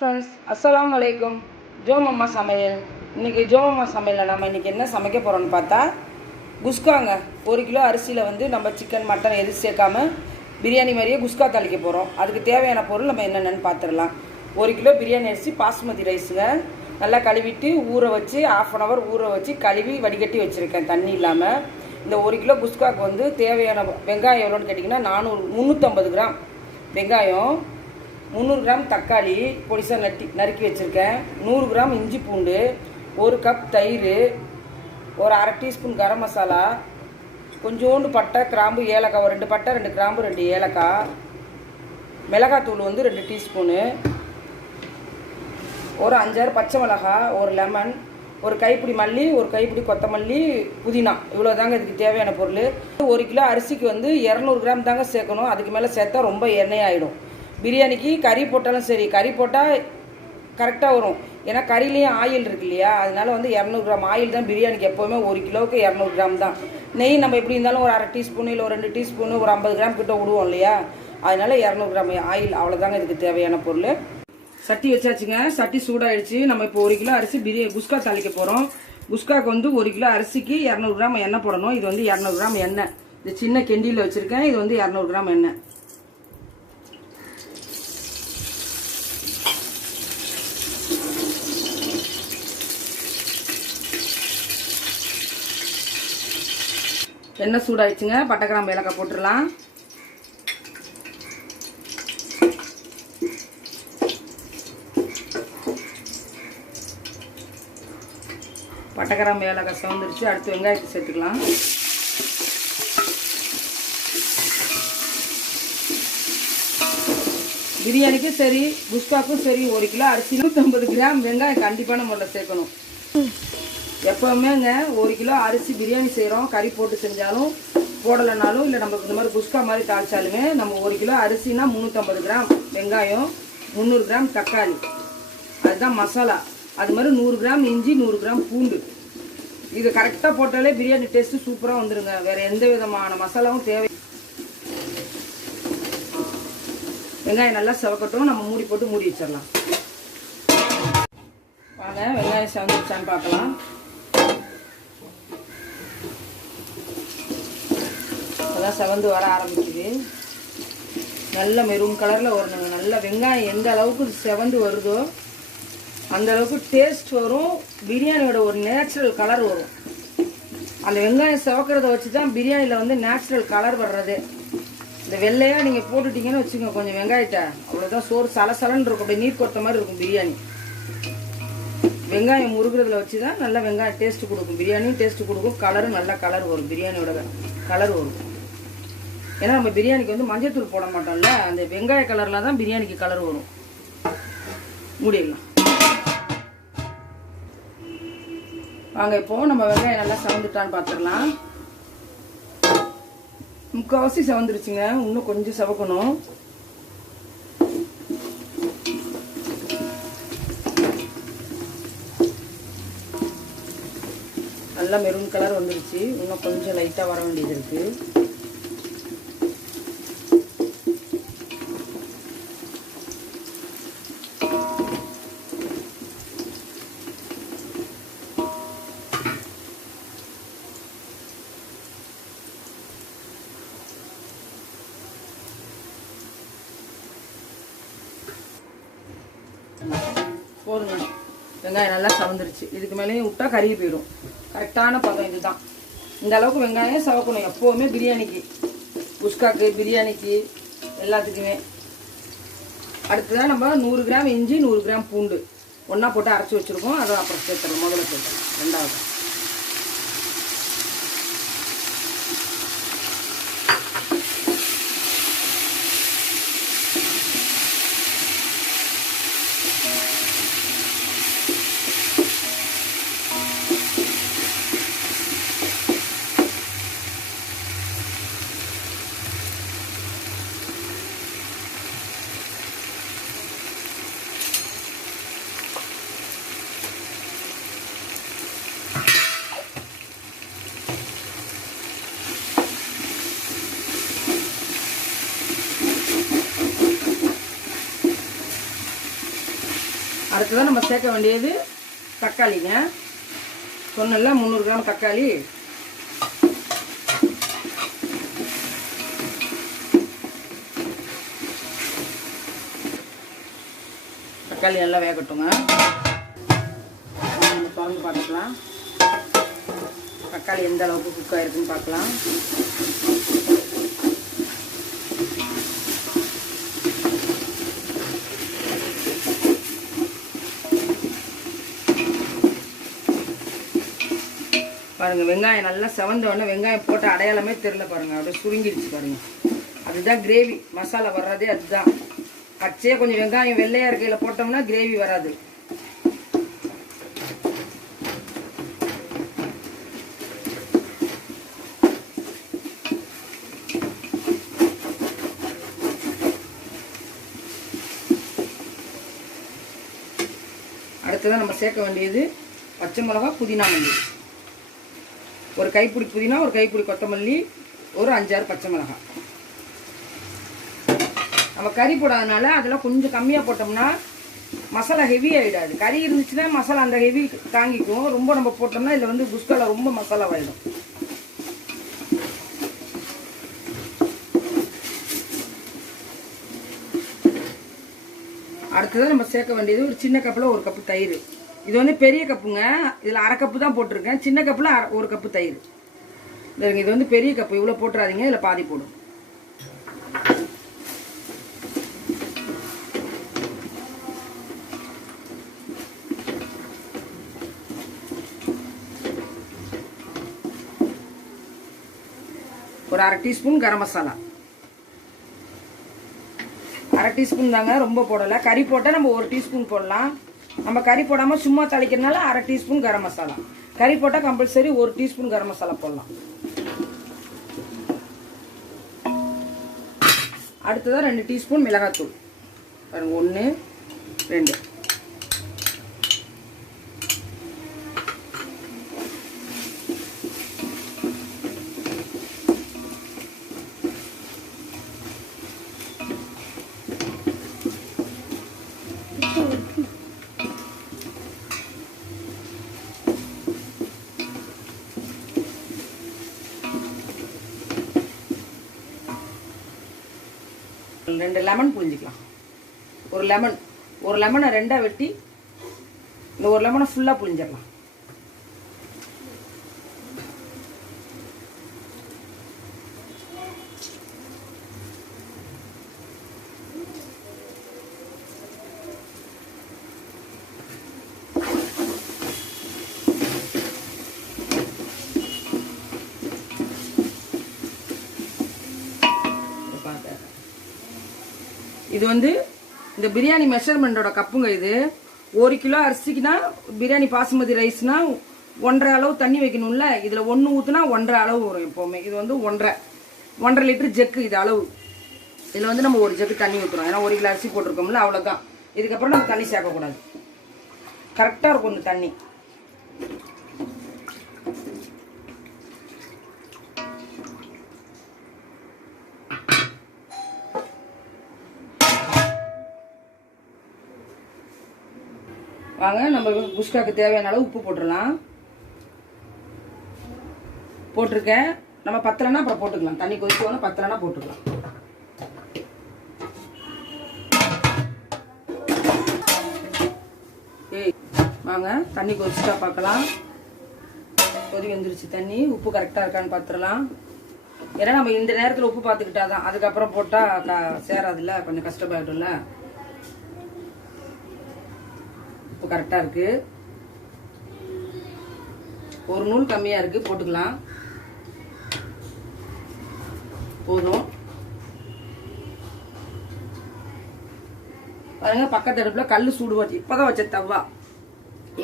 Friends, அஸ்ஸலாமு அலைக்கும். ஜோமம்மா சமையல். இன்றைக்கி ஜோமம்மா சமையலில் நம்ம இன்றைக்கி என்ன சமைக்க போகிறோன்னு பார்த்தா குஸ்காங்க. 1 கிலோ அரிசியில் வந்து நம்ம சிக்கன் மட்டன் எதுவும் சேர்க்காம பிரியாணி மாதிரியே குஸ்கா தாளிக்க போகிறோம். அதுக்கு தேவையான பொருள் நம்ம என்னென்னு பார்த்துடலாம். 1 கிலோ பிரியாணி அரிசி பாஸ்மதி ரைஸுங்க. நல்லா கழுவிட்டு ஊற வச்சு ½ hour ஊற வச்சு கழுவி வடிகட்டி வச்சுருக்கேன் தண்ணி இல்லாமல். இந்த 1 கிலோ குஸ்காவுக்கு வந்து தேவையான வெங்காயம் எவ்வளோன்னு கேட்டிங்கன்னா 350 கிராம் வெங்காயம், 300 கிராம் தக்காளி பொடிசாக நறுக்கி வச்சுருக்கேன், 100 கிராம் இஞ்சி பூண்டு, 1 கப் தயிர், ஒரு அரை டீஸ்பூன் கரம் மசாலா, கொஞ்சோண்டு பட்டை கிராம்பு ஏலக்காய், ஒரு 2 பட்டை 2 கிராம்பு 2 ஏலக்காய், மிளகாத்தூள் வந்து 2 டீஸ்பூனு, ஒரு 5-6 பச்சை மிளகாய், ஒரு லெமன், ஒரு கைப்பிடி மல்லி, ஒரு கைப்பிடி கொத்தமல்லி, புதினா. இவ்வளோ தாங்க இதுக்கு தேவையான பொருள். 1 கிலோ அரிசிக்கு வந்து 200 கிராம் தாங்க சேர்க்கணும். அதுக்கு மேலே சேர்த்தா ரொம்ப எண்ணெய் ஆகிடும். பிரியாணிக்கு கறி போட்டாலும் சரி, கறி போட்டால் கரெக்டாக வரும். ஏன்னா கறிலேயும் ஆயில் இருக்கு இல்லையா, அதனால வந்து 200 கிராம் ஆயில் தான் பிரியாணிக்கு எப்போவுமே. 1 கிலோவுக்கு 200 கிராம் தான். நெய் நம்ம எப்படி இருந்தாலும் ஒரு அரை டீஸ்பூனு இல்லை ஒரு 2 டீஸ்பூனு ஒரு 50 கிராம் கிட்ட விடுவோம் இல்லையா, அதனால 200 கிராம் ஆயில் அவ்வளோதாங்க இதுக்கு தேவையான பொருள். சட்டி வச்சாச்சுங்க. சட்டி சூடாயிடுச்சு. நம்ம இப்போ 1 கிலோ அரிசி குஸ்கா தாளிக்க போகிறோம். குஸ்காவுக்கு வந்து 1 கிலோ அரிசிக்கு 200 கிராம் எண்ணெய் போடணும். இது வந்து 200 கிராம் எண்ணெய். இது சின்ன கெண்டியில் வச்சுருக்கேன். இது வந்து 200 கிராம் எண்ணெய். எண்ணெய் சூடாயிடுச்சுங்க. பட்டை கிராம்பு ஏலக்காய் போட்டுடலாம். பட்டை கிராம்பு ஏலக்காய் சவுந்துருச்சு. அடுத்து வெங்காயத்தை சேர்த்துக்கலாம். பிரியாணிக்கும் சரி குஸ்காக்கும் சரி 1 கிலோ அரிசி 150 கிராம் வெங்காயம் கண்டிப்பான முறையில் சேர்க்கணும். எப்போவுமேங்க 1 கிலோ அரிசி பிரியாணி செய்கிறோம், கறி போட்டு செஞ்சாலும் போடலைனாலும் இல்லை நம்ம இந்த மாதிரி குஸ்கா மாதிரி தாளிச்சாலுமே நம்ம 1 கிலோ அரிசினா 350 கிராம் வெங்காயம், 300 கிராம் தக்காளி, அதுதான் மசாலா. அது மாதிரி 100 கிராம் இஞ்சி, 100 கிராம் பூண்டு. இது கரெக்டாக போட்டாலே பிரியாணி டேஸ்ட்டு சூப்பராக வந்துடுங்க. வேறு எந்த விதமான மசாலாவும் தேவை. வெங்காயம் நல்லா செவக்கட்டும். நம்ம மூடி போட்டு மூடி வச்சிடலாம். வாங்க வெங்காயம் செவந்துச்சான்னு பார்க்கலாம். அதான் செவந்து வர ஆரம்பிக்குது. நல்ல மெரூன் கலரில் வரணுங்க. நல்ல வெங்காயம் எந்த அளவுக்கு செவந்து வருதோ அந்த அளவுக்கு டேஸ்ட் வரும். பிரியாணியோட ஒரு நேச்சுரல் கலர் வரும். அந்த வெங்காயம் செவக்கிறத வச்சு தான் பிரியாணியில் வந்து நேச்சுரல் கலர் வர்றது. இந்த வெள்ளையாக நீங்கள் போட்டுட்டீங்கன்னு வச்சுக்கோங்க கொஞ்சம் வெங்காயத்தை, அவ்வளோதான் சோறு சலசலன்னு இருக்கும். அப்படியே நீர் கொட்ட மாதிரி இருக்கும் பிரியாணி. வெங்காயம் முருகிறதுல வச்சு தான் நல்லா வெங்காயம் டேஸ்ட்டு கொடுக்கும். பிரியாணியும் டேஸ்ட்டு கொடுக்கும். கலரும் நல்ல கலர் வரும். பிரியாணியோட கலர் வரும். ஏன்னா நம்ம பிரியாணிக்கு வந்து மஞ்சத்தூள் போட மாட்டோம்ல, அந்த வெங்காய கலரில் தான் பிரியாணிக்கு கலர் வரும். மூடிடலாம். வாங்க இப்போ நம்ம வெங்காயம் நல்லா செவந்துட்டான்னு பார்த்துடலாம். முக்கால்வாசி செவந்துருச்சுங்க. இன்னும் கொஞ்சம் செவக்கணும். நல்லா மெரூன் கலர் வந்துருச்சு. இன்னும் கொஞ்சம் லைட்டாக வர வேண்டியது இருக்குது. போதுங்க. வெங்காயம் நல்லா சவந்துருச்சு. இதுக்கு மேலேயும் விட்டா கருகி போயிடும். கரெக்டான பதம் இதுதான். இந்த அளவுக்கு வெங்காயம் சவக்கணும் எப்போவுமே பிரியாணிக்கு, குஸ்காக்கு, பிரியாணிக்கு, எல்லாத்துக்குமே. அடுத்ததான் நம்ம 100 கிராம் இஞ்சி, 100 கிராம் பூண்டு ஒன்றா போட்டு அரைச்சி வச்சுருக்கோம். அதை அப்புறம் சேர்த்துறோம். முதல்ல சேர்த்துறோம். ரெண்டாவது அடுத்ததான் நம்ம சேர்க்க வேண்டியது தக்காளிங்க. சொன்னல 300 கிராம் தக்காளி. தக்காளி நல்லா வேகட்டுங்க. நம்ம திறந்து பார்த்துக்கலாம் தக்காளி எந்த அளவுக்கு குக் ஆகிருக்குன்னு பார்க்கலாம். பாருங்கள், வெங்காயம் நல்லா செவந்த உடனே வெங்காயம் போட்ட அடையாளமே தெரியல பாருங்கள், அப்படியே சுருங்கிடுச்சு பாருங்கள். அதுதான் கிரேவி மசாலா வர்றதே. அதுதான் பச்சையே கொஞ்சம் வெங்காயம் வெள்ளையாக இருக்கையில் போட்டோம்னா கிரேவி வராது. அடுத்ததான் நம்ம சேர்க்க வேண்டியது பச்சை மிளகா, புதினா மல்லி. ஒரு கைப்பிடி புதினா, ஒரு கைப்பிடி கொத்தமல்லி, ஒரு 5-6 பச்சை மிளகாய். நம்ம கறி போடாதனால அதெல்லாம் கொஞ்சம் கம்மியாக போட்டோம்னா மசாலா ஹெவி ஆகிடாது. கறி இருந்துச்சுன்னா மசாலா அந்த ஹெவி தாங்கிக்கும். ரொம்ப நம்ம போட்டோம்னா இதில் வந்து குஸ்காவில் ரொம்ப மசாலா ஆகிடும். அடுத்ததான் நம்ம சேர்க்க வேண்டியது ஒரு சின்ன கப்பில் 1 கப்பு தயிர். இது வந்து பெரிய கப்புங்க, இதில் 1/2 கப்பு தான் போட்டிருக்கேன். சின்ன கப்பில் 1 கப்பு தயிர். இது வந்து பெரிய கப்பு, இவ்வளோ போட்டுறாதீங்க, இதில் பாதி போடும். ஒரு 1/2 டீஸ்பூன் கரம் மசாலா. 1/2 டீஸ்பூன் தாங்க, ரொம்ப போடலை. கறி போட்டால் நம்ம 1 டீஸ்பூன் போடலாம். நம்ம கறி போடாமல் சும்மா தாளிக்கிறதுனால 1/2 டீஸ்பூன் கரம் மசாலா. கறி போட்டால் கம்பல்சரி 1 டீஸ்பூன் கரம் மசாலா போடலாம். அடுத்ததான் 2 டீஸ்பூன் மிளகாத்தூள். 1 2. ரெண்டு லெமன் புழிஞ்சிக்கலாம். ஒரு லெமனை 2ஆ வெட்டி இந்த ஒரு லெமனை ஃபுல்லாக புழிஞ்சிடலாம். இது வந்து இந்த பிரியாணி மெஷர்மெண்ட்டோட கப்புங்க. இது 1 கிலோ அரிசிக்குனா பிரியாணி பாசுமதி ரைஸ்னா 1.5 அளவு தண்ணி வைக்கணும்ல. இதில் 1 ஊற்றுனா 1.5 அளவு வரும் எப்போவுமே. இது வந்து 1.5 லிட்டர் ஜெக்கு இது அளவு. இதில் வந்து நம்ம 1 ஜெக்கு தண்ணி ஊற்றுறோம். ஏன்னா 1 கிலோ அரிசி போட்டிருக்கோம்ல, அவ்வளோதான். இதுக்கப்புறம் நம்ம தண்ணி சேர்க்கக்கூடாது. கரெக்டாக இருக்கும் இந்த தண்ணி. வாங்க, நம்ம குஸ்காக்கு தேவையான அளவு உப்பு போட்டுடலாம். போட்டிருக்கேன். நம்ம பத்தலைன்னா அப்புறம் போட்டுக்கலாம். தண்ணி கொதிச்சோன்னா பத்தலைன்னா போட்டுக்கலாம். வாங்க, தண்ணி கொதிச்சுட்டா பார்க்கலாம். கொதி வந்துருச்சு தண்ணி. உப்பு கரெக்டாக இருக்கான்னு பார்த்துடலாம். ஏன்னா நம்ம இந்த நேரத்தில் உப்பு பார்த்துக்கிட்டாதான், அதுக்கப்புறம் போட்டால் சேராதுல்ல, கொஞ்சம் கஷ்டமாயிடும்ல. உப்பு கரெக்டாக இருக்கு. ஒரு நூல் கம்மியாக இருக்கு, போட்டுக்கலாம். போதும். பாருங்க, பக்கத்து அடுப்பில் கல் சூடு வச்சு இப்போதான் வச்ச தவா.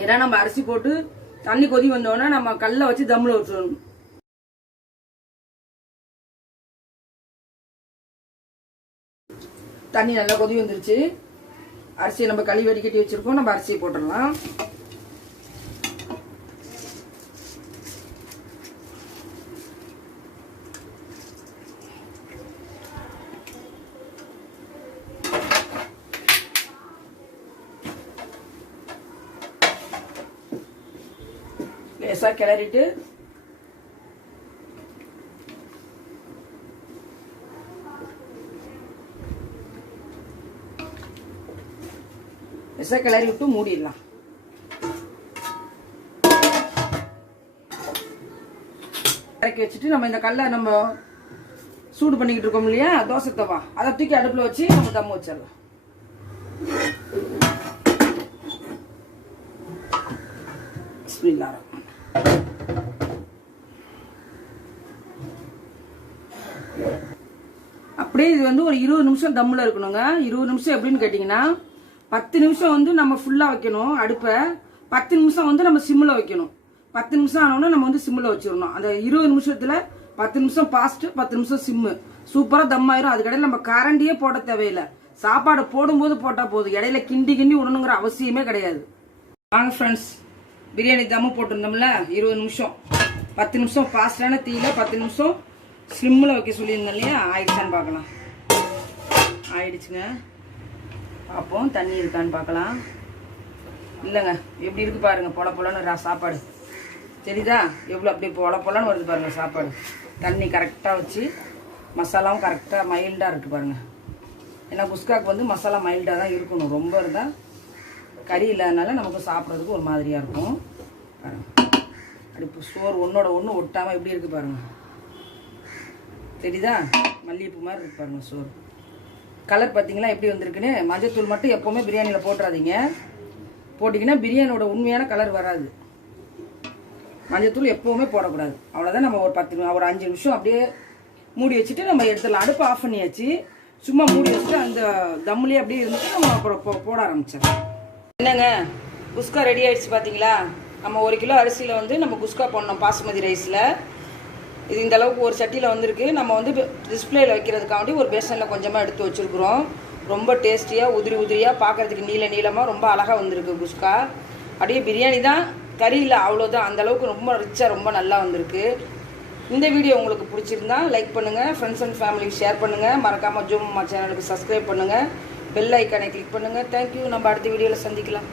ஏன்னா நம்ம அரிசி போட்டு தண்ணி கொதி வந்தோடனே நம்ம கல்லை வச்சு தம்மில் வச்சிடணும். தண்ணி நல்லா கொதி வந்துருச்சு. அரிசியை நம்ம கழுவி வடிகட்டி வச்சிருக்கோம். நம்ம அரிசியை போட்டுடலாம். லேசாக கிளறிட்டு லேசாக கிளறி விட்டு மூடிடலாம். இறக்கி வச்சுட்டு நம்ம இந்த கல்லை நம்ம சூடு பண்ணிக்கிட்டு இருக்கோம் இல்லையா தோசை தவா, அதை தூக்கி அடுப்பில் வச்சு நம்ம தம் வச்சிடலாம். பிஸ்மில்லாஹ். அப்படியே இது வந்து ஒரு 20 நிமிஷம் தம்மில் இருக்கணுங்க. 20 நிமிஷம் எப்படின்னு கேட்டிங்கன்னா 10 நிமிஷம் வந்து நம்ம ஃபுல்லாக வைக்கணும் அடுப்பை, 10 நிமிஷம் வந்து நம்ம சிம்மில் வைக்கணும். 10 நிமிஷம் ஆனோன்னா நம்ம வந்து சிம்மில் வச்சிடணும். அந்த 20 நிமிஷத்தில் 10 நிமிஷம் பாஸ்ட்டு, 10 நிமிஷம் சிம்மு, சூப்பராக தம் ஆயிரும். அதுக்கடையில் நம்ம கரண்டியே போட தேவையில்லை, சாப்பாடு போடும்போது போட்டால் போதும். இடையில கிண்டி விடணுங்கிற அவசியமே கிடையாது. வாங்க ஃப்ரெண்ட்ஸ், பிரியாணி தம்மு போட்டிருந்தோம்ல 20 நிமிஷம், 10 நிமிஷம் ஃபாஸ்டான தீயில 10 நிமிஷம் ஸ்லிம்மில் வைக்க சொல்லியிருந்தோம் இல்லையா, ஆயிடுச்சான்னு பார்க்கலாம். ஆயிடுச்சுங்க, பார்ப்போம் தண்ணி இருக்கான்னு பார்க்கலாம். இல்லைங்க, எப்படி இருக்கு பாருங்க, பொல பொலன்னு சாப்பாடு தெரியுதா, எவ்வளோ அப்படியே பொல பொலன்னு வருது பாருங்க சாப்பாடு. தண்ணி கரெக்டாக வச்சு மசாலாவும் கரெக்டாக மைல்டாக இருக்குது பாருங்கள். ஏன்னா குஸ்காக்கு வந்து மசாலா மைல்டாக தான் இருக்கணும், ரொம்ப இருந்தால் கறி இல்லாதனால நமக்கு சாப்பிட்றதுக்கு ஒரு மாதிரியாக இருக்கும். பாருங்கள், அப்படி சோறு ஒன்றோட ஒன்று ஒட்டாமல் எப்படி இருக்குது பாருங்கள், தெரியுதா, மல்லிகைப்பூ மாதிரி இருக்கு பாருங்கள் சோறு. கலர் பார்த்தீங்களா எப்படி வந்திருக்குன்னு. மஞ்சத்தூள் மட்டும் எப்போவுமே பிரியாணியில் போட்டுறாதீங்க, போட்டிங்கன்னா பிரியாணியோட உண்மையான கலர் வராது. மஞ்சத்தூள் எப்போவுமே போடக்கூடாது. அவ்வளோதான். நம்ம ஒரு 5 நிமிஷம் அப்படியே மூடி வச்சுட்டு நம்ம எடுத்துடலாம். அடுப்பு ஆஃப் பண்ணியாச்சு, சும்மா மூடி வச்சுட்டு அந்த தம்முலேயே அப்படியே இருந்துட்டு நம்ம அப்புறம் போட ஆரம்பிச்சிடலாம். என்னங்க, குஸ்கா ரெடி ஆகிடுச்சு பார்த்தீங்களா. நம்ம 1 கிலோ அரிசியில் வந்து நம்ம குஸ்கா பண்ணோம் பாசுமதி ரைஸில். இது இந்த அளவுக்கு ஒரு சட்டியில் வந்திருக்கு. நம்ம வந்து டிஸ்பிளேயில் வைக்கிறதுக்காண்டி ஒரு பேசனில் கொஞ்சமாக எடுத்து வச்சுருக்குறோம். ரொம்ப டேஸ்டியாக உதிரியாக பார்க்குறதுக்கு நீளமாக ரொம்ப அழகாக வந்திருக்கு குஸ்கா. அப்படியே பிரியாணி தான், கறி இல்லை, அவ்வளோதான். அந்தளவுக்கு ரொம்ப ரிச்சாக ரொம்ப நல்லா வந்திருக்கு. இந்த வீடியோ உங்களுக்கு பிடிச்சிருந்தா லைக் பண்ணுங்கள், ஃப்ரெண்ட்ஸ் அண்ட் ஃபேமிலிக்கு ஷேர் பண்ணுங்கள், மறக்காமல் ஜோம் அம்மா சேனலுக்கு சப்ஸ்கிரைப் பண்ணுங்கள், பெல் ஐக்கானை கிளிக் பண்ணுங்கள். தேங்க்யூ. நம்ம அடுத்த வீடியோவில் சந்திக்கலாம்.